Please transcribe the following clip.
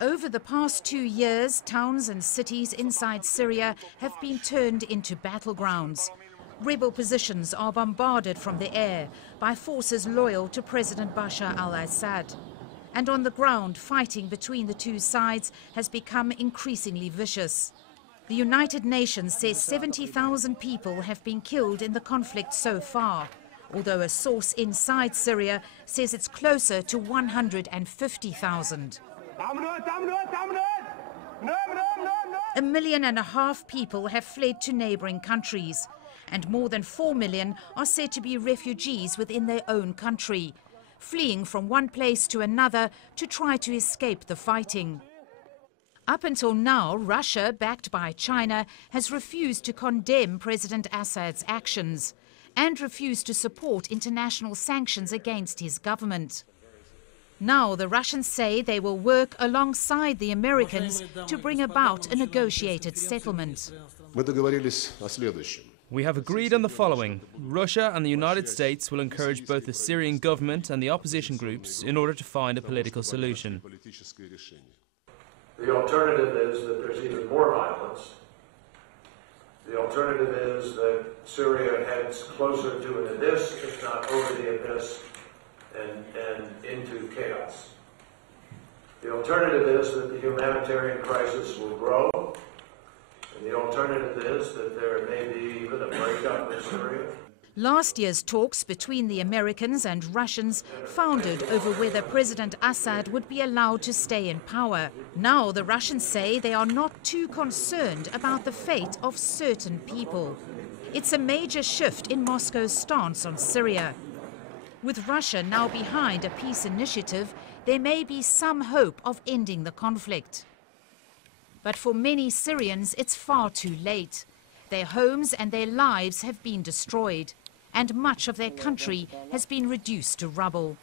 Over the past 2 years, towns and cities inside Syria have been turned into battlegrounds. Rebel positions are bombarded from the air by forces loyal to President Bashar al-Assad. And on the ground, fighting between the two sides has become increasingly vicious. The United Nations says 70,000 people have been killed in the conflict so far, although a source inside Syria says it's closer to 150,000. 1.5 million people have fled to neighboring countries, and more than 4 million are said to be refugees within their own country, fleeing from one place to another to try to escape the fighting. Up until now, Russia, backed by China, has refused to condemn President Assad's actions and refused to support international sanctions against his government. Now the Russians say they will work alongside the Americans to bring about a negotiated settlement. We have agreed on the following. Russia and the United States will encourage both the Syrian government and the opposition groups in order to find a political solution. The alternative is that there's even more violence. The alternative is that Syria heads closer to an abyss, if not over the abyss, and into chaos. The alternative is that the humanitarian crisis will grow, and the alternative is that there may be even a breakup in Syria. Last year's talks between the Americans and Russians foundered over whether President Assad would be allowed to stay in power. Now the Russians say they are not too concerned about the fate of certain people. It's a major shift in Moscow's stance on Syria. With Russia now behind a peace initiative, there may be some hope of ending the conflict. But for many Syrians, it's far too late. Their homes and their lives have been destroyed, and much of their country has been reduced to rubble.